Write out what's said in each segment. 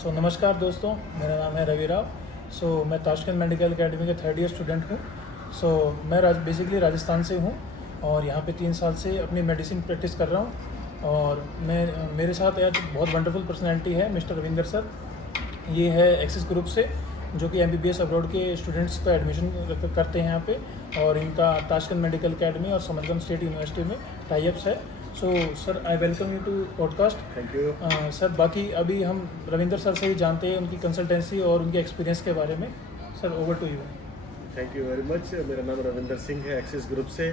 नमस्कार दोस्तों, मेरा नाम है रवि राव। मैं ताशकंद मेडिकल एकेडमी का थर्ड ईयर स्टूडेंट हूँ। मैं बेसिकली राजस्थान से हूँ और यहाँ पे 3 साल से अपनी मेडिसिन प्रैक्टिस कर रहा हूँ। और मेरे साथ आज बहुत वंडरफुल पर्सनैलिटी है, मिस्टर रविंदर सर। ये है एक्सिस ग्रुप से, जो कि MBBS अब्रॉड के स्टूडेंट्स का एडमिशन करते हैं यहाँ पे। और इनका ताशकंद मेडिकल एकेडमी और समरकंद स्टेट यूनिवर्सिटी में टाइप्स है। Sir, I welcome you to podcast. Thank you. Sir, बाकी अभी हम रविंदर सर से ही जानते हैं उनकी कंसल्टेंसी और उनके एक्सपीरियंस के बारे में। Sir, over to you. Thank you very much. मेरा नाम रविंदर सिंह है, एक्सिस ग्रुप से।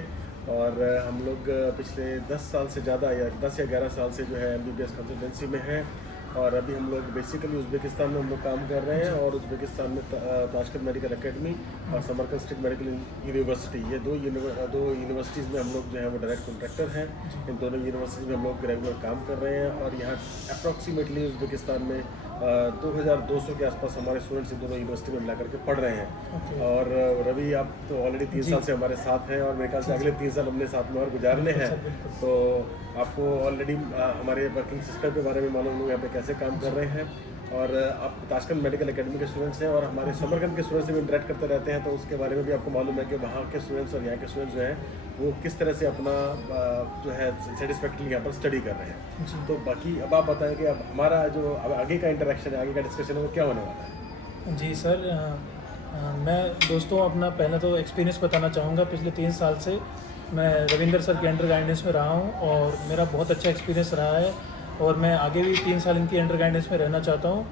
और हम लोग पिछले 10 साल से ज़्यादा या 10 या 11 साल से जो है MBBS कंसल्टेंसी में हैं। और अभी हम लोग बेसिकली उज़्बेकिस्तान में हम लोग काम कर रहे हैं, और उज़्बेकिस्तान में ताशकंद मेडिकल एकेडमी और समरकंद स्टेट मेडिकल यूनिवर्सिटी, ये दो यूनिवर्सिटीज़ में हम लोग जो है वो डायरेक्ट कॉन्ट्रैक्टर हैं। इन दोनों यूनिवर्सिटीज़ में हम लोग रेगुलर काम कर रहे हैं। और यहाँ अप्रॉक्सीमेटली उज़्बेकिस्तान में 2200 के आसपास हमारे स्टूडेंट्स इन दोनों यूनिवर्सिटी में मिला करके पढ़ रहे हैं। और रवि, आप तो ऑलरेडी 3 साल से हमारे साथ हैं, और मेरे ख्याल से अगले 3 साल अपने साथ में और गुजारने हैं। तो आपको ऑलरेडी हमारे वर्किंग सिस्टम के बारे में मालूम होगा, यहाँ पे कैसे काम कर रहे हैं। और आप ताशकंद मेडिकल एकेडमी के स्टूडेंट्स हैं, और हमारे समरकंद के स्टूडेंट्स से भी इंटरेक्ट करते रहते हैं, तो उसके बारे में भी आपको मालूम है कि वहाँ के स्टूडेंट्स और यहाँ के स्टूडेंट्स जो हैं वो किस तरह से अपना जो है सेटिस्फैक्टरीली यहाँ पर स्टडी कर रहे हैं। तो बाकी अब आप बताएं कि अब हमारा जो अब आगे का इंटरेक्शन है, आगे का डिस्कशन है, वो क्या होने वाला है। जी सर, मैं दोस्तों अपना पहले तो एक्सपीरियंस बताना चाहूँगा। पिछले 3 साल से मैं रविंदर सर के अंडर गाइडेंस में रहा हूँ और मेरा बहुत अच्छा एक्सपीरियंस रहा है। और मैं आगे भी 3 साल इनकी अंडर गाइडेंस में रहना चाहता हूँ।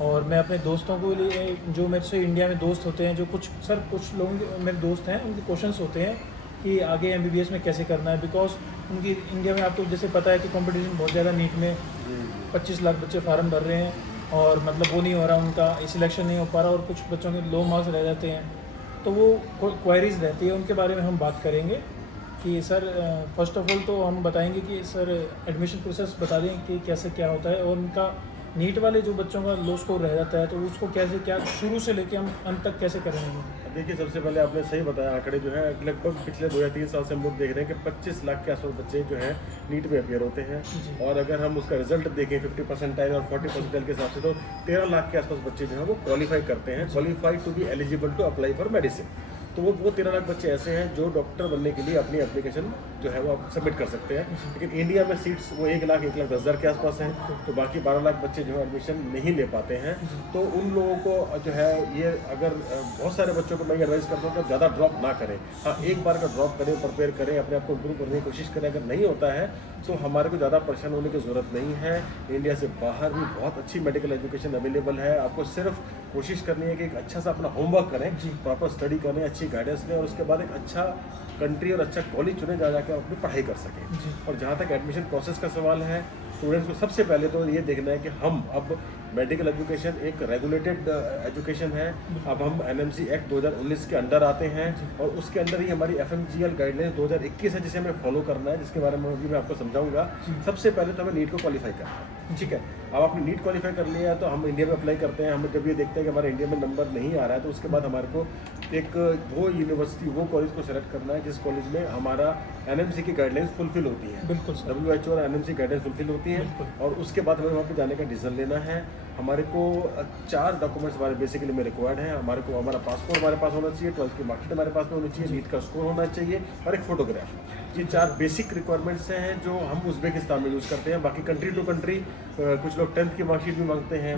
और मैं अपने दोस्तों को लिए, जो मेरे से इंडिया में दोस्त होते हैं, जो कुछ लोग मेरे दोस्त हैं, उनके क्वेश्चंस होते हैं कि आगे MBBS में कैसे करना है। बिकॉज उनकी इंडिया में आपको जैसे पता है कि कंपटीशन बहुत ज़्यादा, नीट में 25 लाख बच्चे फार्म भर रहे हैं, और मतलब वो नहीं हो रहा, उनका सिलेक्शन नहीं हो पा रहा, और कुछ बच्चों के लो मार्क्स रह जाते हैं। तो वो क्वेरीज रहती है, उनके बारे में हम बात करेंगे कि सर, फर्स्ट ऑफ ऑल तो हम बताएंगे कि सर एडमिशन प्रोसेस बता दें कि कैसे क्या होता है, और उनका नीट वाले जो बच्चों का लो स्कोर रह जाता है तो उसको कैसे क्या शुरू से लेके हम अंत तक कैसे करेंगे। देखिए, सबसे पहले आपने सही बताया, आंकड़े जो है लगभग पिछले 2 या 3 साल से हम लोग देख रहे हैं कि 25 लाख के आसपास बच्चे जो हैं नीट में अपियर होते हैं। और अगर हम उसका रिजल्ट देखें 50% और 40% के हिसाब से, तो 13 लाख के आसपास बच्चे जो हैं वो क्वालिफाई करते हैं, qualified to be eligible to apply for medicine. तो वो 13 लाख बच्चे ऐसे हैं जो डॉक्टर बनने के लिए अपनी एप्लीकेशन जो है वो आप सबमिट कर सकते हैं। लेकिन इंडिया में सीट्स वो 1,10,000 के आसपास हैं, तो बाकी 12 लाख बच्चे जो है एडमिशन नहीं ले पाते हैं। तो उन लोगों को जो है ये, अगर बहुत सारे बच्चों को मैं एडवाइस करता हूँ कि ज़्यादा ड्रॉप ना करें। हाँ, एक बार का ड्रॉप करें, प्रिपेयर करें, अपने आप को इम्प्रूव करने की कोशिश करें। अगर नहीं होता है तो हमारे को ज़्यादा परेशान होने की ज़रूरत नहीं है। इंडिया से बाहर भी बहुत अच्छी मेडिकल एजुकेशन अवेलेबल है। आपको सिर्फ कोशिश करनी है कि एक अच्छा सा अपना होमवर्क करें, प्रॉपर स्टडी करें, अच्छी गाइडेंस लें, और उसके बाद एक अच्छा कंट्री और अच्छा कॉलेज चुने, जा जाकर अपनी पढ़ाई कर सकें। और जहाँ तक एडमिशन प्रोसेस का सवाल है, स्टूडेंट्स को सबसे पहले तो ये देखना है कि हम अब मेडिकल एजुकेशन एक रेगुलेटेड एजुकेशन है। अब हम NMC एक्ट 2019 के अंडर आते हैं, और उसके अंदर ही हमारी FMGL गाइडलाइंस 2021 है, जिसे हमें फॉलो करना है, जिसके बारे में अभी मैं आपको समझाऊंगा। सबसे पहले तो हमें नीट को क्वालिफाई करना है, ठीक है। अब आपने नीट क्वालिफाई कर लिया तो हम इंडिया में अप्लाई करते हैं। हम जब ये देखते हैं कि हमारे इंडिया में नंबर नहीं आ रहा है, तो उसके बाद हमारे को एक वो यूनिवर्सिटी, वो कॉलेज को सेलेक्ट करना है जिस कॉलेज में हमारा NMC की गाइडलाइंस फुलफिल होती है। बिल्कुल सर। WHO और NMC गाइडलाइंस फुलफिल होती है। और उसके बाद हमें वहाँ पे जाने का डिसीजन लेना है। हमारे को 4 डॉक्यूमेंट्स हमारे बेसिकली में रिक्वायर्ड हैं। हमारे को हमारा पासपोर्ट हमारे पास होना चाहिए, 12th की मार्कशीट हमारे पास में होनी चाहिए, नीट का स्कोर होना चाहिए, और एक फोटोग्राफ। ये 4 बेसिक रिक्वायरमेंट्स हैं जो हम उज़्बेकिस्तान में यूज़ करते हैं। बाकी कंट्री टू कंट्री कुछ लोग 10th की मार्कशीट भी मांगते हैं,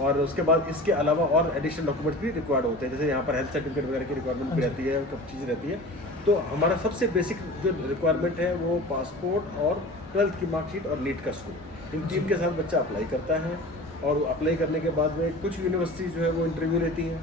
और उसके बाद इसके अलावा और एडिशनल डॉक्यूमेंट्स भी रिक्वायर्ड होते हैं। जैसे यहाँ पर हेल्थ सर्टिफिकेट वगैरह की रिक्वायरमेंट भी रहती है, कब चीज़ रहती है। तो हमारा सबसे बेसिक जो रिक्वायरमेंट है वो पासपोर्ट और 12th की मार्कशीट और नीट का स्कोर, इन 3 के साथ बच्चा अप्लाई करता है। और अप्लाई करने के बाद में कुछ यूनिवर्सिटी जो है वो इंटरव्यू लेती है।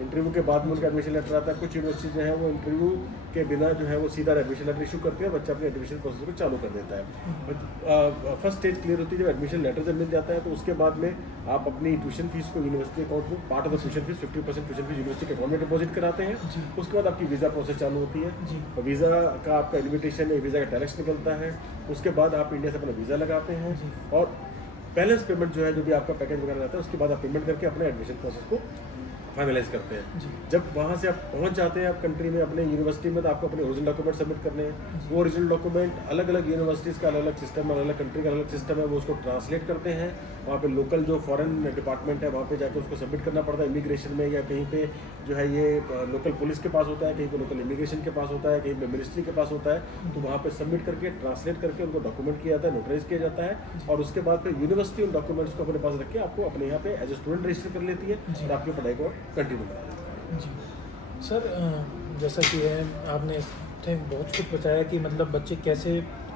इंटरव्यू के बाद में उनका एडमिशन लेटर आता है। कुछ यूनिवर्सिटी जो है वो इंटरव्यू के बिना जो है वो सीधा एडमिशन लेटर इशू करती है, बच्चा अपने एडमिशन प्रोसेस को चालू कर देता है। फर्स्ट स्टेज क्लियर होती है जब एडमिशन लेटर जब मिल जाता है, तो उसके बाद में आप अपनी ट्यूशन फीस को यूनिवर्सिटी अकाउंट में, part of the tuition fees 50% tuition fees university के अकाउंट में डिपॉजिट कराते हैं। उसके बाद आपकी वीज़ा प्रोसेस चालू होती है, और वीज़ा का आपका इन्विटेशन या वीज़ा का डायरेक्ट निकलता है। उसके बाद आप इंडिया से अपना वीज़ा लगाते हैं, और बैलेंस पेमेंट जो है, जो भी आपका पैकेज वगैरह रहता है, उसके बाद आप पेमेंट करके अपने एडमिशन प्रोसेस को फाइनलाइज करते हैं। जब वहाँ से आप पहुँच जाते हैं आप कंट्री में, अपने यूनिवर्सिटी में, तो आपको अपने ओरिजिनल डॉक्यूमेंट सबमिट करने हैं। वो ओरिजिनल डॉक्यूमेंट अलग अलग यूनिवर्सिटीज़ का अलग अलग सिस्टम है, अलग अलग कंट्री का अलग सिस्टम है, वो उसको ट्रांसलेट करते हैं। वहाँ पे लोकल जो फॉरेन डिपार्टमेंट है वहाँ पे जाके उसको सबमिट करना पड़ता है इमिग्रेशन में, या कहीं पे जो है ये लोकल पुलिस के पास होता है, कहीं पे लोकल इमिग्रेशन के पास होता है, कहीं पे मिनिस्ट्री के पास होता है। तो वहाँ पे सबमिट करके ट्रांसलेट करके उनको डॉक्यूमेंट किया जाता है, नोटराइज किया जाता है, और उसके बाद फिर यूनिवर्सिटी उन डॉक्यूमेंट्स को अपने पास रख के आपको अपने यहाँ पे एज ए स्टूडेंट रजिस्टर कर लेती है और आपकी पढ़ाई को कंटिन्यू करा देती है। जी सर, जैसा कि है आपने बहुत कुछ बताया कि मतलब बच्चे कैसे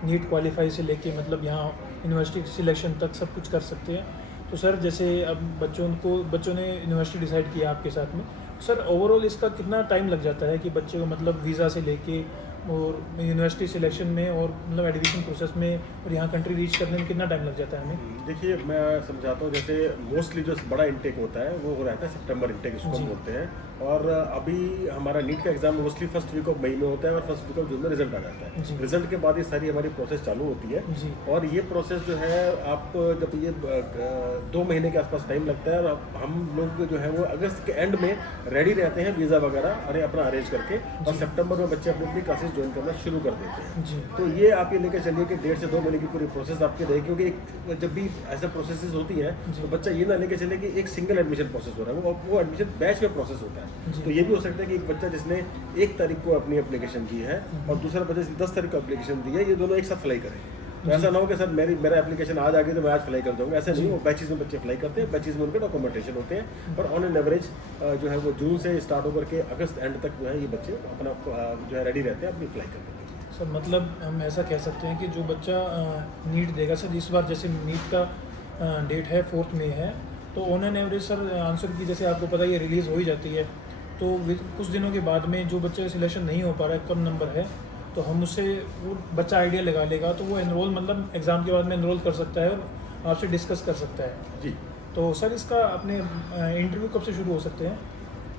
नीट क्वालिफाई से लेके मतलब यहाँ यूनिवर्सिटी सिलेक्शन तक सब कुछ कर सकते हैं। तो सर जैसे अब बच्चों ने यूनिवर्सिटी डिसाइड किया आपके साथ में, सर ओवरऑल इसका कितना टाइम लग जाता है कि बच्चे को मतलब वीज़ा से लेके और यूनिवर्सिटी सिलेक्शन में और मतलब एडमिशन प्रोसेस में और यहाँ कंट्री रीच करने में कितना टाइम लग जाता है हमें? देखिए मैं समझाता हूँ, जैसे मोस्टली जो बड़ा इंटेक होता है वो रहता है सितंबर इंटेक, इसको हम बोलते हैं। और अभी हमारा नीट का exam mostly first week of मई में होता है और फर्स्ट वीक ऑफ जून में रिजल्ट आ जाता है। रिजल्ट के बाद ये सारी हमारी प्रोसेस चालू होती है और ये प्रोसेस जो है आप जब ये 2 महीने के आसपास टाइम लगता है और हम लोग जो है वो अगस्त के एंड में रेडी रहते हैं वीज़ा वगैरह अरे अपना अरेंज करके, और सितंबर में बच्चे अपनी क्लासेस ज्वाइन करना शुरू कर देते हैं। तो ये आप ये लेकर चलिए कि 1.5 से 2 महीने की पूरी प्रोसेस आपकी रहेगी, क्योंकि जब भी ऐसे प्रोसेस होती है तो बच्चा ये ना लेके चले कि एक सिंगल एडमिशन प्रोसेस हो रहा है, वो एडमिशन बैच में प्रोसेस होता है। तो ये भी हो सकता है कि एक बच्चा जिसने 1 तारीख को अपनी एप्लीकेशन दी है और दूसरा बच्चा 10 तारीख को एप्लीकेशन दी है, ये दोनों एक साथ फ्लाई करें। तो ऐसा ना हो कि सर मेरा एप्लीकेशन आज आ गई तो मैं आज फ्लाई कर दूँगा, ऐसा नहीं। वो बैचेज में बच्चे फ्लाई करते हैं, बैचेज में उनके डॉक्यूमेंटेशन होते हैं, पर ऑन एन एवरेज जो है वो जून से स्टार्ट होकर के अगस्त एंड तक जो है ये बच्चे अपना जो है रेडी रहते हैं अपनी फ्लाई करने के लिए। सर मतलब हम ऐसा कह सकते हैं कि जो बच्चा नीट देगा सर, इस बार जैसे नीट का डेट है 4 मई है, तो on an average sir answer की जैसे आपको पता है रिलीज़ हो ही जाती है, तो कुछ दिनों के बाद में जो बच्चे सिलेक्शन नहीं हो पा रहा है, कम नंबर है, तो हम उससे वो बच्चा आइडिया लगा लेगा तो वो एनरोल मतलब एग्ज़ाम के बाद में एनरोल कर सकता है और आपसे डिस्कस कर सकता है। जी। तो सर इसका अपने इंटरव्यू कब से शुरू हो सकते हैं?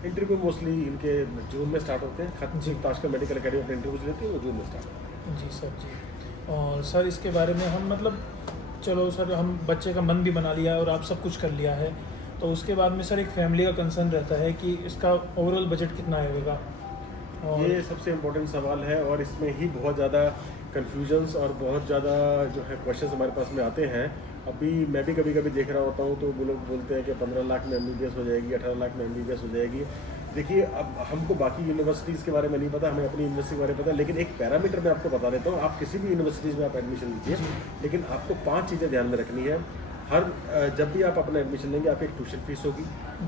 इंटरव्यू मोस्टली इनके जून में स्टार्ट होते हैं। जी, ताशकंद मेडिकल अकेडमी अपने इंटरव्यूज लेते हैं, वो जून में स्टार्ट होते हैं। जी सर जी। और सर इसके बारे में हम मतलब चलो सर हम बच्चे का मन भी बना लिया और आप सब कुछ कर लिया है, तो उसके बाद में सर एक फैमिली का कंसर्न रहता है कि इसका ओवरऑल बजट कितना आएगा। और ये सबसे इम्पोर्टेंट सवाल है और इसमें ही बहुत ज़्यादा कन्फ्यूजन्स और बहुत ज़्यादा जो है क्वेश्चंस हमारे पास में आते हैं। अभी मैं भी कभी कभी देख रहा होता हूँ तो वो लोग बोलते हैं कि 15 लाख में MBBS हो जाएगी, 18 लाख में MBBS हो जाएगी। देखिए अब हमको बाकी यूनिवर्सिटीज़ के बारे में नहीं पता, हमें अपनी यूनिवर्सिटी के बारे में पता है, लेकिन एक पैरामीटर मैं आपको बता देता हूँ। आप किसी भी यूनिवर्सिटीज़ में आप एडमिशन लीजिए, लेकिन आपको 5 चीज़ें ध्यान में रखनी है। जब भी आप अपना एडमिशन लेंगे आपकी एक ट्यूशन फीस होगी,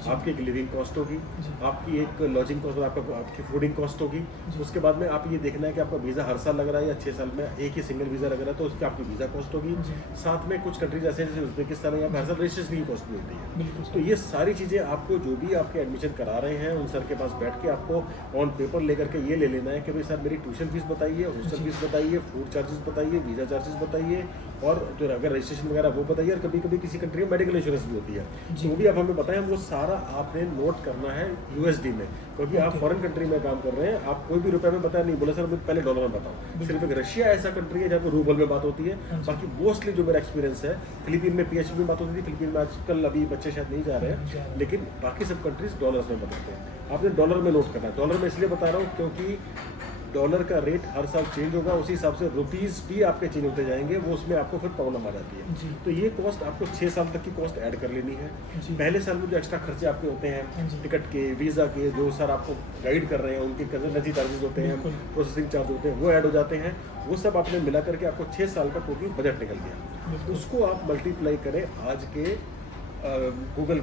आपकी एक लिविंग कॉस्ट होगी, आपकी एक लॉजिंग कॉस्ट, आपकी फूडिंग कॉस्ट होगी। उसके बाद में आप ये देखना है कि आपका वीज़ा हर साल लग रहा है या 6 साल में एक ही सिंगल वीज़ा लग रहा है, तो उसकी आपकी वीज़ा कॉस्ट होगी। साथ में कुछ कंट्रीज ऐसे जैसे उज़्बेकिस्तान है, यहाँ पर हर साल रजिस्ट्रेशन की कॉस्ट भी होती है। तो ये सारी चीज़ें आपको जो भी आपके एडमिशन करा रहे हैं उन सर के पास बैठ के आपको ऑन पेपर लेकर के ये ले लेना है कि भाई सर मेरी ट्यूशन फीस बताइए, हॉस्टल फीस बताइए, फूड चार्जेस बताइए, वीज़ा चार्जेस बताइए, और जो अगर रजिस्ट्रेशन वगैरह वो बताइए, और कभी कभी किसी कंट्री में मेडिकल इंश्योरेंस भी होती है, वो भी आप हमें बताएं। वो सारा आपने नोट करना है USD में, क्योंकि आप फॉरेन कंट्री में काम कर रहे हैं। आप कोई भी रुपए में बताया नहीं, बोले सर मुझे पहले डॉलर में बताओ। सिर्फ एक रशिया ऐसा कंट्री है जहाँ पे रूबल में बात होती है। बाकी मोस्टली जो मेरा एक्सपीरियंस है, फिलीपीन में PHP में बात होती थी। फिलीपीन में आजकल अभी बच्चे शायद नहीं जा रहे हैं, लेकिन बाकी सब कंट्रीज डॉलर्स में बताते हैं। आपने डॉलर में नोट करना है। डॉलर में इसलिए बता रहा हूँ क्योंकि डॉलर का रेट हर साल चेंज होगा, उसी हिसाब से रुपीज़ भी आपके चेंज होते जाएंगे, वो उसमें आपको फिर प्रॉब्लम आ जाती है। तो ये कॉस्ट आपको 6 साल तक की कॉस्ट ऐड कर लेनी है। पहले साल में जो एक्स्ट्रा खर्चे आपके होते हैं, टिकट के, वीज़ा के, जो सर आपको गाइड कर रहे हैं उनके कंसल्टेंसी चार्जेस होते हैं, प्रोसेसिंग चार्ज होते हैं, वो ऐड हो जाते हैं। वो सब आपने मिला करके आपको 6 साल का टोटल बजट निकल गया। उसको आप मल्टीप्लाई करें आज के गूगल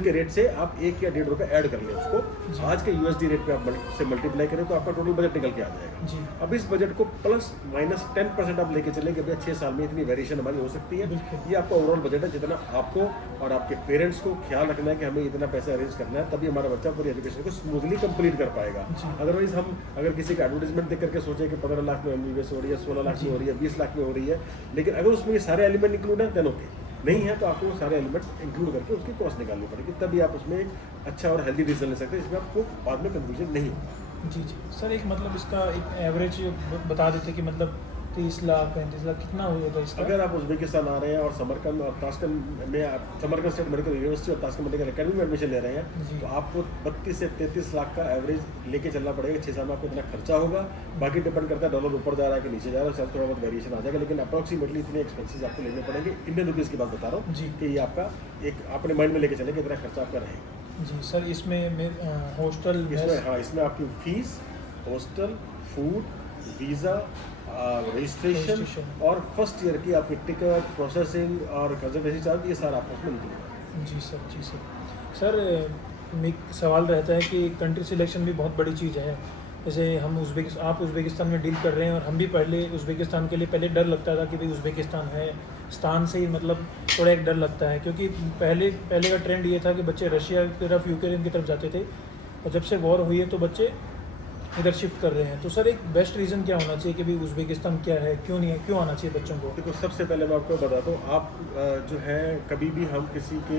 के रेट से, आप 1 या 1.5 रुपए ऐड कर लें उसको, आज के USD रेट पे आप से मल्टीप्लाई करें तो आपका टोटल बजट निकल के आ जाएगा। अब इस बजट को प्लस माइनस 10% आप लेके चलेंगे, भैया 6 साल में इतनी वेरिएशन हमारी हो सकती है। ये आपका ओवरऑल बजट है, जितना आपको और आपके पेरेंट्स को ख्याल रखना है कि हमें इतना पैसा अरेंज करना है, तभी हमारा बच्चा पूरी एजुकेशन को स्मूथली कंप्लीट कर पाएगा। अदरवाइज हम अगर किसी का एडवर्टाइजमेंट देख करके सोचे कि 15 लाख में MBBS हो रही है, 16 लाख में हो रही है, 20 लाख में हो रही है, लेकिन अगर उसमें ये सारे एलिमेंट इंक्लूड है देन ओके, नहीं है तो आपको सारे एलिमेंट इंक्लूड करके उसकी कॉस्ट निकालनी पड़ेगी, तभी आप उसमें अच्छा और हेल्दी डिसीजन ले सकते हैं, इसमें आपको बाद में कंफ्यूजन नहीं होगा। जी सर, एक मतलब इसका एक एवरेज बता देते कि मतलब 30 लाख 35 लाख कितना होगा इसका? अगर आप उज़्बेकिस्तान आ रहे हैं और समरकंद और ताशकंद में आप समरकंद स्टेट मेडिकल यूनिवर्सिटी और ताशकंद मेडिकल अकेडमी में एडमिशन ले रहे जी। हैं तो आपको 32 से 33 लाख का एवरेज लेके चलना पड़ेगा। 6 साल में आपको इतना खर्चा होगा। बाकी डिपेंड करता है डॉलर ऊपर जा रहा है कि नीचे जा रहा है, थोड़ा बहुत वेरिएशन आ जाएगा, लेकिन अप्रॉक्सीमेटली इतने एक्सपेंसेस आपको लेने पड़ेंगे। इंडियन रुपीज़ की बात बता रहा हूँ जी। कि ये आपका एक अपने माइंड में लेके चलें कि इतना खर्चा आपका रहेगा। जी सर, इसमें हॉस्टल इसमें हाँ, इसमें आपकी fees, hostel, food, visa, registration और फर्स्ट ईयर की आपकी टिकट, प्रोसेसिंग और कंजर्वेशन चार्ज, ये सारा आपको उसमें निकलेगा। जी सर, जी सर। सर एक सवाल रहता है कि कंट्री सिलेक्शन भी बहुत बड़ी चीज़ है। जैसे हम आप उज़्बेकिस्तान में डील कर रहे हैं और हम भी पहले उज़्बेकिस्तान के लिए पहले डर लगता था कि भाई उज़्बेकिस्तान है, स्थान से ही मतलब थोड़ा एक डर लगता है, क्योंकि पहले का ट्रेंड ये था कि बच्चे रशिया की तरफ, यूक्रेन की तरफ जाते थे, और जब से वॉर हुई है तो बच्चे इधर शिफ्ट कर रहे हैं। तो सर एक बेस्ट रीज़न क्या होना चाहिए कि भाई उज़्बेकिस्तान क्या है, क्यों नहीं है, क्यों आना चाहिए बच्चों को? देखो, सबसे पहले मैं आपको बताता हूँ, आप जो है कभी भी हम किसी के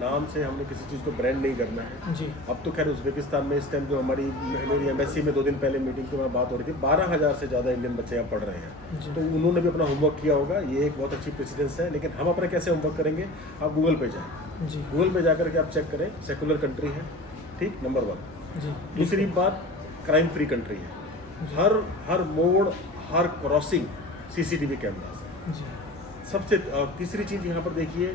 नाम से हमने किसी चीज़ को ब्रांड नहीं करना है। जी। अब तो खैर उज़्बेकिस्तान में इस टाइम जो मेरी एम्बेसी में 2 दिन पहले मीटिंग पे बात हो रही थी, 12,000 से ज़्यादा इंडियन बच्चे यहाँ पढ़ रहे हैं। तो उन्होंने भी अपना होमवर्क किया होगा, ये एक बहुत अच्छी प्रेसिडेंस है। लेकिन हम अपना कैसे होमवर्क करेंगे? आप गूगल पे जाएँ, जी। गूगल पे जाकर के आप चेक करें, सेकुलर कंट्री है, ठीक, नंबर 1। जी। दूसरी बात, क्राइम फ्री कंट्री है। हर मोड़, हर क्रॉसिंग सीसीटीवी कैमरास है। जी। सबसे तीसरी चीज़ यहाँ पर देखिए,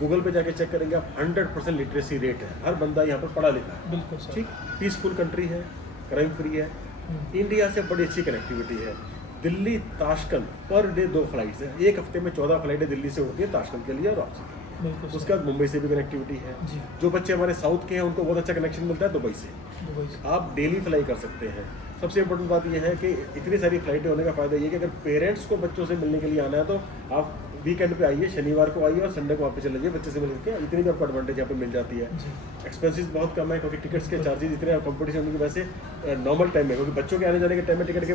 गूगल पे जाके चेक करेंगे आप, 100% लिटरेसी रेट है। हर बंदा यहाँ पर पढ़ा लिखा है। बिल्कुल सर। ठीक, पीसफुल कंट्री है, क्राइम फ्री है, इंडिया से बड़ी अच्छी कनेक्टिविटी है। Delhi Tashkent per day 2 flights हैं। एक हफ्ते में 14 फ्लाइटें दिल्ली से उड़ती है ताशकंद के लिए और वापसी के लिए। बिल्कुल सर। उसके बाद मुंबई से भी कनेक्टिविटी है। जी। जो बच्चे हमारे साउथ के हैं उनको बहुत अच्छा कनेक्शन मिलता है दुबई से। दुबई से। आप डेली फ्लाई कर सकते हैं। सबसे इम्पोर्टेंट बात यह है कि इतनी सारी फ्लाइटें होने का फ़ायदा ये है कि अगर पेरेंट्स को बच्चों से मिलने के लिए आना है तो आप वीकेंड पे आइए, शनिवार को आइए और संडे को वापस चले जाइए बच्चे से मिलकर के। इतनी भी आपको एडवांटेज यहाँ पे मिल जाती है। जी। एक्सपेंसेस बहुत कम है क्योंकि टिकट्स के चार्जेस इतने कंपटीशन होने की वजह से नॉर्मल टाइम में, क्योंकि बच्चों के आने जाने के टाइम में टिकट के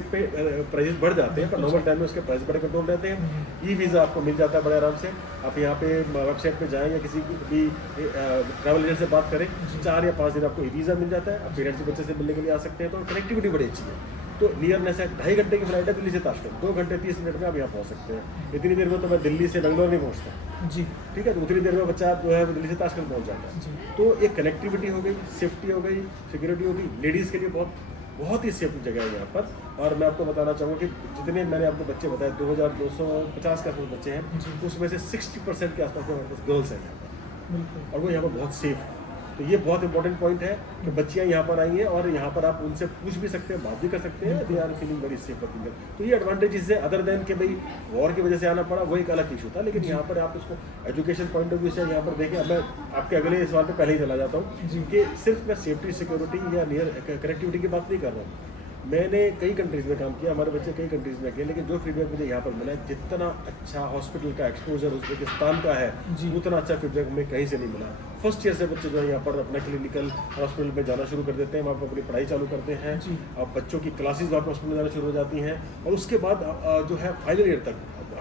प्राइसेस बढ़ जाते हैं, पर नॉर्मल टाइम में उसके प्राइस बड़े कंट्रोल रहते हैं। ई वीज़ा आपको मिल जाता है बड़े आराम से। आप यहाँ पे वेबसाइट पे जाएँ या किसी भी ट्रैवल एजेंट से बात करें, 4 या 5 दिन आपको ई वीज़ा मिल जाता है। आप पेरेंट्स से बच्चे से मिलने के लिए आ सकते हैं। तो कनेक्टिविटी बड़ी अच्छी है। तो नियरनेस है, 2.5 घंटे की फ्लाइट है दिल्ली से ताशकंद, 2 घंटे 30 मिनट में आप यहाँ पहुँच सकते हैं। इतनी देर में तो मैं दिल्ली से बेंगलोर नहीं पहुँचता। जी। ठीक है, तो उतनी देर में बच्चा जो है वो दिल्ली से ताशकंद पहुँच जाता है। जी। तो एक कनेक्टिविटी हो गई, सेफ्टी हो गई, सिक्योरिटी हो गई। लेडीज़ के लिए बहुत ही सेफ जगह है यहाँ पर। और मैं आपको बताना चाहूँगा कि जितने मैंने आपको बच्चे बताए, 2250 के आसपास बच्चे हैं, उसमें से 60% के आसपास हमारे पास गर्ल्स हैं यहाँ पर, बिल्कुल। और वो यहाँ पर बहुत सेफ है। तो ये बहुत इंपॉर्टेंट पॉइंट है कि बच्चियाँ यहाँ पर आई हैं और यहाँ पर आप उनसे पूछ भी सकते हैं, बात भी कर सकते हैं। They are feeling very safe working. तो ये एडवांटेजेस है, अदर देन कि भाई वॉर की वजह से आना पड़ा, वो एक अलग इशू था। लेकिन यहाँ पर आप इसको एजुकेशन पॉइंट ऑफ व्यू से यहाँ पर देखें। अब मैं आपके अगले सवाल पे पहले ही चला जाता हूँ कि सिर्फ मैं सेफ्टी, सिक्योरिटी या नियर कनेक्टिविटी की बात नहीं कर रहा हूँ। मैंने कई कंट्रीज़ में काम किया, हमारे बच्चे कई कंट्रीज़ में किए, लेकिन जो फीडबैक मुझे यहाँ पर मिला है, जितना अच्छा हॉस्पिटल का एक्सपोजर उज़्बेकिस्तान का है, उतना अच्छा फीडबैक हमें कहीं से नहीं मिला। फर्स्ट ईयर से बच्चे जो है यहाँ पर अपना क्लिनिकल हॉस्पिटल में जाना शुरू कर देते हैं, वहाँ पर अपनी पढ़ाई चालू करते हैं। अब बच्चों की क्लासेस वहाँ पर हॉस्पिटल में जाना शुरू हो जाती हैं। और उसके बाद जो है फाइनल ईयर तक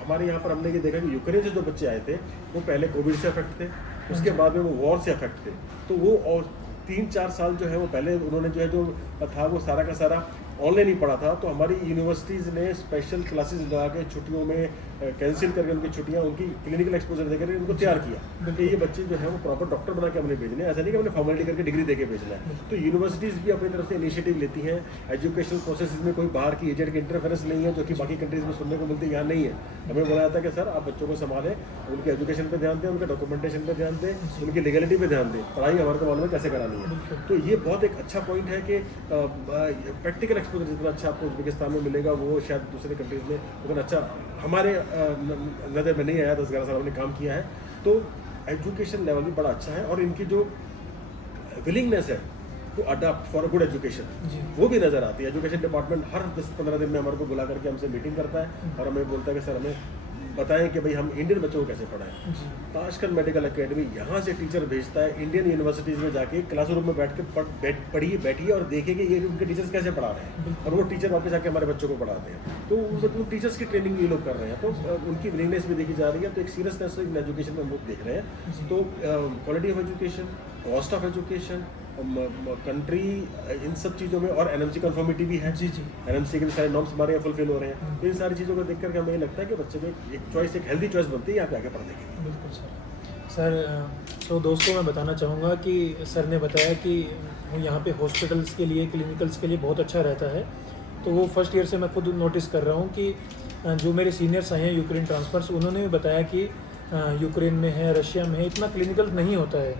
हमारे यहाँ पर हमने ये देखा कि यूक्रेन से जो बच्चे आए थे वो पहले कोविड से अफेक्ट थे, उसके बाद में वो वॉर से अफेक्ट थे। तो वो और 3-4 साल जो है वो पहले उन्होंने जो है जो था वो सारा का सारा ऑनलाइन ही पढ़ा था। तो हमारी यूनिवर्सिटीज़ ने स्पेशल क्लासेस लगा के छुट्टियों में कैंसिल करके उनकी छुट्टियां, उनकी क्लिनिकल एक्सपोजर देकर उनको तैयार किया कि ये बच्चे जो है वो प्रॉपर डॉक्टर बना के हमने भेजने, ऐसा नहीं कि हमने फॉर्मेलिटी करके डिग्री देके भेजना है। तो यूनिवर्सिटीज़ भी अपनी तरफ से इनिशिएटिव लेती हैं। एजुकेशनल प्रोसेस में कोई बाहर की एजेंट की इंटरफेरेंस नहीं है, जो कि बाकी कंट्रीज़ में सुनने को मिलती है, यहाँ नहीं है। हमें बोला जाता है कि सर आप बच्चों को संभालें, उनके एजुकेशन पर ध्यान दें, उनके डॉक्यूमेंटेशन पर ध्यान दें, उनकी लीगलिटी पर ध्यान दें, पढ़ाई हमारे को मालूम है कैसे करानी है। तो ये बहुत एक अच्छा पॉइंट है कि प्रैक्टिकल एक्सपोजर जितना अच्छा आपको उज़्बेकिस्तान में मिलेगा वो शायद दूसरे कंट्रीज़ में उतना अच्छा हमारे नज़र में नहीं आया। 10-11 साल हमने काम किया है, तो एजुकेशन लेवल भी बड़ा अच्छा है। और इनकी जो विलिंगनेस है to adopt for a good education वो भी नज़र आती है। एजुकेशन डिपार्टमेंट हर 10-15 दिन में हमारे को बुला करके हमसे मीटिंग करता है और हमें बोलता है कि सर हमें बताएं कि भाई हम इंडियन बच्चों को कैसे पढ़ाएं। ताशकंद मेडिकल एकेडमी यहाँ से टीचर भेजता है इंडियन यूनिवर्सिटीज़ में जाके क्लासरूम में बैठ के बैठिए और देखिए कि ये उनके टीचर्स कैसे पढ़ा रहे हैं, और वो टीचर वापस आके हमारे बच्चों को पढ़ाते हैं। तो वो टीचर्स की ट्रेनिंग ये लोग कर रहे हैं, तो उनकी विलिंगनेस भी देखी जा रही है। तो एक सीरियसनेस इन एजुकेशन में हम लोग देख रहे हैं। तो quality of education, cost of education, country in सब चीज़ों में, और एनएमसी कंफर्मिटी भी है। जी जी। एनएमसी के भी सारे नॉर्म्स हमारे यहाँ फुलफिल हो रहे हैं। तो इन सारी चीज़ों को देख करके हमें ये लगता है कि बच्चे को एक चॉइस, एक हेल्दी चॉइस बनती है यहाँ पे आगे पढ़ने के लिए। बिल्कुल सर। तो दोस्तों मैं बताना चाहूँगा कि सर ने बताया कि यहाँ पे हॉस्पिटल्स के लिए, क्लिनिकल्स के लिए बहुत अच्छा रहता है। तो वो फर्स्ट ईयर से मैं खुद नोटिस कर रहा हूँ कि जो मेरे सीनियर्स आए हैं यूक्रेन ट्रांसफर्स, उन्होंने भी बताया कि यूक्रेन में है, रशिया में है, इतना क्लिनिकल नहीं होता है,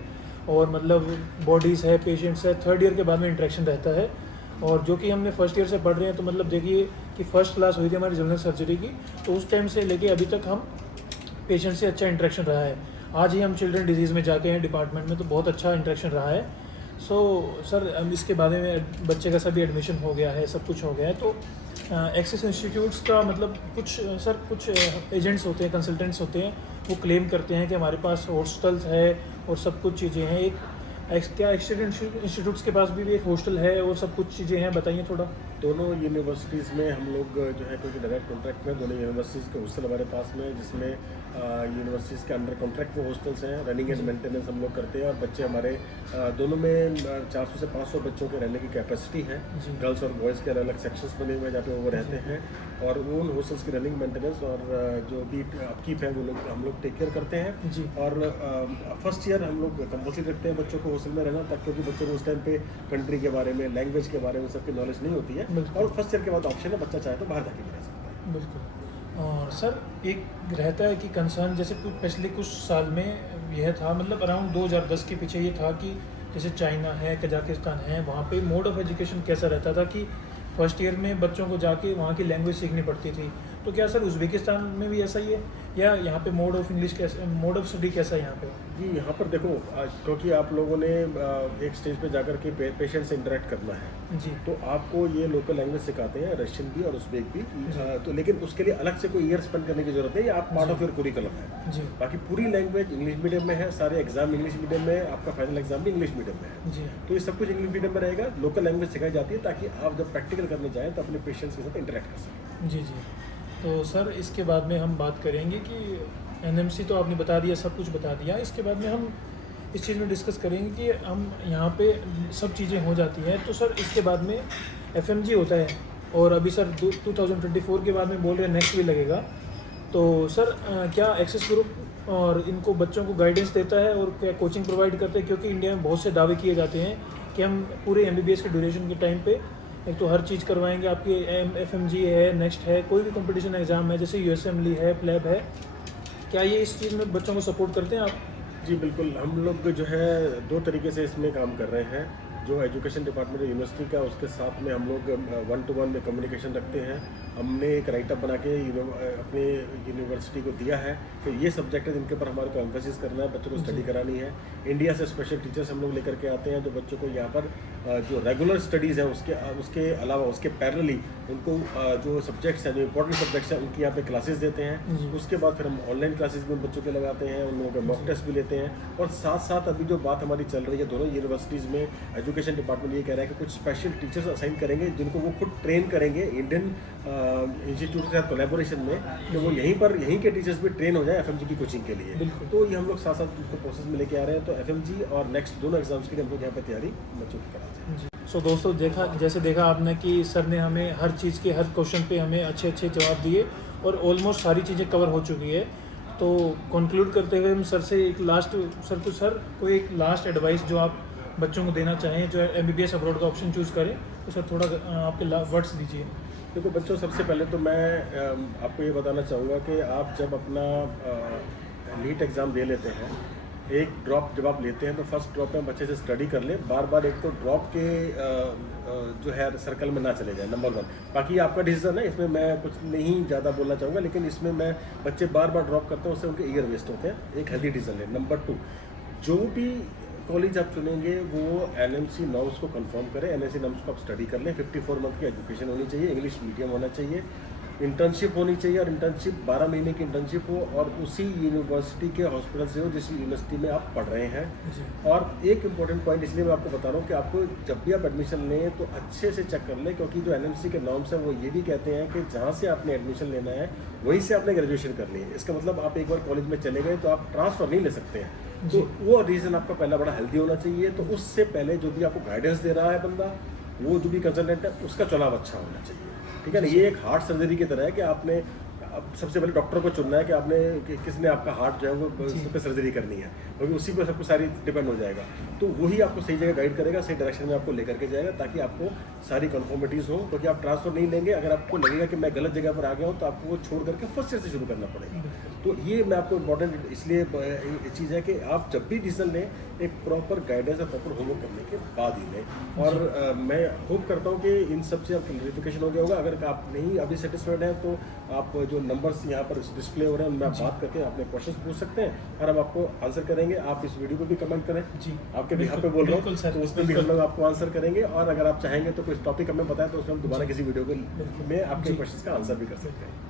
और मतलब बॉडीज़ है, पेशेंट्स है, थर्ड ईयर के बाद में इंटरेक्शन रहता है। और जो कि हमने फर्स्ट ईयर से पढ़ रहे हैं, तो मतलब देखिए कि फर्स्ट क्लास हुई थी हमारी जनरल सर्जरी की, तो उस टाइम से लेके अभी तक हम पेशेंट से अच्छा इंटरेक्शन रहा है। आज ही हम चिल्ड्रन डिजीज़ में जाके हैं डिपार्टमेंट में, तो बहुत अच्छा इंटरेक्शन रहा है। सो सर अब इसके बारे में बच्चे का सभी एडमिशन हो गया है, सब कुछ हो गया है। तो एक्सेस इंस्टीट्यूट्स का मतलब कुछ एजेंट्स होते हैं, कंसल्टेंट्स होते हैं, वो क्लेम करते हैं कि हमारे पास हॉस्टल्स है और सब कुछ चीज़ें हैं। क्या एक्सेस इंस्टीट्यूट्स के पास भी एक हॉस्टल है और सब कुछ चीज़ें हैं, बताइए थोड़ा। दोनों यूनिवर्सिटीज़ में हम लोग जो है, क्योंकि डायरेक्ट कॉन्ट्रैक्ट में दोनों यूनिवर्सिटीज़ के हॉस्टल हमारे पास में, जिसमें यूनिवर्सिटीज़ के अंडर कॉन्ट्रैक्ट वो हॉस्टल्स हैं। रनिंग एंड मेंटेनेंस हम लोग करते हैं, और बच्चे हमारे दोनों में 400 से 500 बच्चों के रहने की कैपेसिटी है। गर्ल्स और बॉयज़ के अलग अलग सेक्शंस बने हुए हैं जहाँ पे वो रहते हैं, और वो उन हॉस्टल्स की रनिंग मेंटेनेंस और जो भी अपकीप है वो लोग हम लोग टेक केयर करते हैं जी। और फर्स्ट ईयर हम लोग कंपल्सरी रखते हैं बच्चों को हॉस्टल में रहना, तक क्योंकि बच्चों को उस टाइम पे कंट्री के बारे में, लैंग्वेज के बारे में सबकी नॉलेज नहीं होती है। और फर्स्ट ईयर के बाद ऑप्शन है, बच्चा चाहे तो बाहर जाके भी रह सकता है। बिल्कुल। और सर एक रहता है कि कंसर्न, जैसे पिछले कुछ साल में यह था, मतलब अराउंड 2010 के पीछे ये था कि जैसे चाइना है, कजाकिस्तान है, वहाँ पे मोड ऑफ एजुकेशन कैसा रहता था कि फर्स्ट ईयर में बच्चों को जाके वहाँ की लैंग्वेज सीखनी पड़ती थी। तो क्या सर उज़्बेकिस्तान में भी ऐसा ही है, या यहाँ पे मोड ऑफ इंग्लिश कैसे, मोड ऑफ स्टडी कैसा है यहाँ पे? जी, यहाँ पर देखो, क्योंकि आप लोगों ने एक स्टेज पे जाकर के पेशेंट से इंटरेक्ट करना है जी। तो आपको ये लोकल लैंग्वेज सिखाते हैं, रशियन भी और उज़्बेक भी। तो लेकिन उसके लिए अलग से कोई ईयर स्पेंड करने की जरूरत है, या आप पार्ट ऑफ योर करिकुलम है जी। बाकी पूरी लैंग्वेज इंग्लिश मीडियम में है, सारे एग्जाम इंग्लिश मीडियम में है, आपका फाइनल एग्जाम भी इंग्लिश मीडियम में है। जी। तो ये सब कुछ इंग्लिश मीडियम में रहेगा, लोकल लैंग्वेज सिखाई जाती है ताकि आप जब प्रैक्टिकल करने जाएँ तो अपने पेशेंट्स के साथ इंटरेक्ट कर सकें। जी जी। तो सर इसके बाद में हम बात करेंगे कि एनएमसी तो आपने बता दिया, सब कुछ बता दिया। इसके बाद में हम इस चीज़ में डिस्कस करेंगे कि हम यहाँ पे सब चीज़ें हो जाती हैं, तो सर इसके बाद में एफएमजी होता है, और अभी सर 2024 के बाद में बोल रहे हैं नेक्स्ट भी लगेगा। तो सर क्या एक्सेस ग्रुप और इनको बच्चों को गाइडेंस देता है और क्या कोचिंग प्रोवाइड करते हैं? क्योंकि इंडिया में बहुत से दावे किए जाते हैं कि हम पूरे एमबीबीएस के ड्यूरेशन के टाइम पे एक तो हर चीज़ करवाएंगे, आपकी एफएमजी है, नेक्स्ट है, कोई भी कंपटीशन एग्ज़ाम है, जैसे यूएसएमएलई है, प्लेब है, क्या ये इस चीज़ में बच्चों को सपोर्ट करते हैं आप? जी बिल्कुल, हम लोग जो है 2 तरीके से इसमें काम कर रहे हैं। जो एजुकेशन डिपार्टमेंट है यूनिवर्सिटी का, उसके साथ में हम लोग 1-to-1 में कम्युनिकेशन रखते हैं। हमने एक राइटअप बना के अपने यूनिवर्सिटी को दिया है कि ये सब्जेक्ट है जिनके ऊपर हमारे को एम्फेसिस करना है, बच्चों को स्टडी करानी है। इंडिया से स्पेशल टीचर्स हम लोग लेकर के आते हैं जो बच्चों को यहाँ पर जो रेगुलर स्टडीज़ हैं उसके अलावा, उसके पैरेलली उनको जो सब्जेक्ट्स हैं, जो इंपॉर्टेंट सब्जेक्ट्स हैं, उनकी यहाँ पे क्लासेस देते हैं। उसके बाद फिर हम ऑनलाइन क्लासेस भी उन बच्चों के लगाते हैं, उन लोगों के मॉक टेस्ट भी लेते हैं। और साथ साथ अभी जो बात हमारी चल रही है, दोनों यूनिवर्सिटीज़ में एजुकेशन डिपार्टमेंट ये कह रहा है कि कुछ स्पेशल टीचर्स असाइन करेंगे जिनको वो खुद ट्रेन करेंगे इंडियन इंस्टीट्यूट के साथ कोलैबोरेशन में, कि वो यहीं के टीचर्स भी ट्रेन हो जाए एफएमजी की कोचिंग के लिए। तो ये हम लोग साथ साथ उसको प्रोसेस में लेके आ रहे हैं। तो एफएमजी और नेक्स्ट दोनों एग्जाम्स के लिए हम लोग यहाँ पे तैयारी बच्चों की कराते हैं। सो दोस्तों देखा आपने कि सर ने हमें हर चीज़ के हर क्वेश्चन पे हमें अच्छे जवाब दिए, और ऑलमोस्ट सारी चीज़ें कवर हो चुकी है। तो कंक्लूड करते हुए हम सर से एक कोई एक लास्ट एडवाइस जो आप बच्चों को देना चाहें जो एमबीबीएस अब्रॉड का ऑप्शन चूज़ करें, तो सर थोड़ा आपके वर्ड्स दीजिए। देखो बच्चों, सबसे पहले तो मैं आपको ये बताना चाहूँगा कि आप जब अपना नीट एग्ज़ाम दे लेते हैं, एक ड्रॉप जब आप लेते हैं तो फर्स्ट ड्रॉप में बच्चे से स्टडी कर ले, बार बार एक तो ड्रॉप के जो है सर्कल में ना चले जाए, नंबर 1। बाकी आपका डिसीजन है, इसमें मैं कुछ नहीं ज़्यादा बोलना चाहूँगा, लेकिन इसमें मैं बच्चे बार बार ड्रॉप करते हैं, उससे उनके ईयर वेस्ट होते हैं। एक हेल्दी डिसीजन है। नंबर 2, जो भी कॉलेज आप चुनेंगे वो एनएमसी नॉर्म्स को कंफर्म करें। एनएमसी नॉर्म्स को आप स्टडी कर लें। 54 मंथ की एजुकेशन होनी चाहिए, इंग्लिश मीडियम होना चाहिए, इंटर्नशिप होनी चाहिए, और इंटर्नशिप 12 महीने की इंटर्नशिप हो, और उसी यूनिवर्सिटी के हॉस्पिटल से हो जिस यूनिवर्सिटी में आप पढ़ रहे हैं। और एक इम्पॉर्टेंट पॉइंट इसलिए मैं आपको बता रहा हूँ कि आपको जब भी आप एडमिशन लें तो अच्छे से चेक कर लें, क्योंकि जो एनएमसी के नॉर्म्स हैं वो ये भी कहते हैं कि जहाँ से आपने एडमिशन लेना है वहीं से आपने ग्रेजुएशन कर ली है। इसका मतलब आप एक बार कॉलेज में चले गए तो आप ट्रांसफ़र नहीं ले सकते हैं। तो वो रीज़न आपका पहला बड़ा हेल्दी होना चाहिए। तो उससे पहले जो भी आपको गाइडेंस दे रहा है बंदा, वो जो भी कंसल्टेंट है, उसका चुनाव अच्छा होना चाहिए, ठीक है ना। ये एक हार्ट सर्जरी की तरह है कि आपने अब सबसे पहले डॉक्टर को चुनना है कि आपने किसने आपका हार्ट जो है वो उस पर सर्जरी करनी है, क्योंकि उसी पर सब कुछ सारी डिपेंड हो जाएगा। तो वही आपको सही जगह गाइड करेगा, सही डायरेक्शन में आपको लेकर के जाएगा, ताकि आपको सारी कन्फर्मिटीज़ हो। क्योंकि आप ट्रांसफर नहीं लेंगे, अगर आपको लगेगा कि मैं गलत जगह पर आ गया हूँ, तो आपको वो छोड़ करके फर्स्ट ईयर से शुरू करना पड़ेगा। तो ये मैं आपको इम्पोर्टेंट इसलिए चीज़ है कि आप जब भी डिसीजन लें, एक प्रॉपर गाइडेंस और प्रॉपर होमवर्क करने के बाद ही लें। और मैं होप करता हूँ कि इन सब से आपका क्लियरिफिकेशन हो गया होगा। अगर आप नहीं अभी सेटिस्फाइड हैं, तो आप जो नंबर्स यहाँ पर डिस्प्ले हो रहे हैं, उनमें आप बात करके अपने क्वेश्चन पूछ सकते हैं और हम आपको आंसर करेंगे। आप इस वीडियो को भी कमेंट करें जी, आपके बिहाफ पे बोल रहा हूँ, तो उसमें भी हम लोग आपको आंसर करेंगे। और अगर आप चाहेंगे तो कोई टॉपिक हमें बताएं, तो उसमें हम दोबारा किसी वीडियो में आपके क्वेश्चन का आंसर भी कर सकते हैं।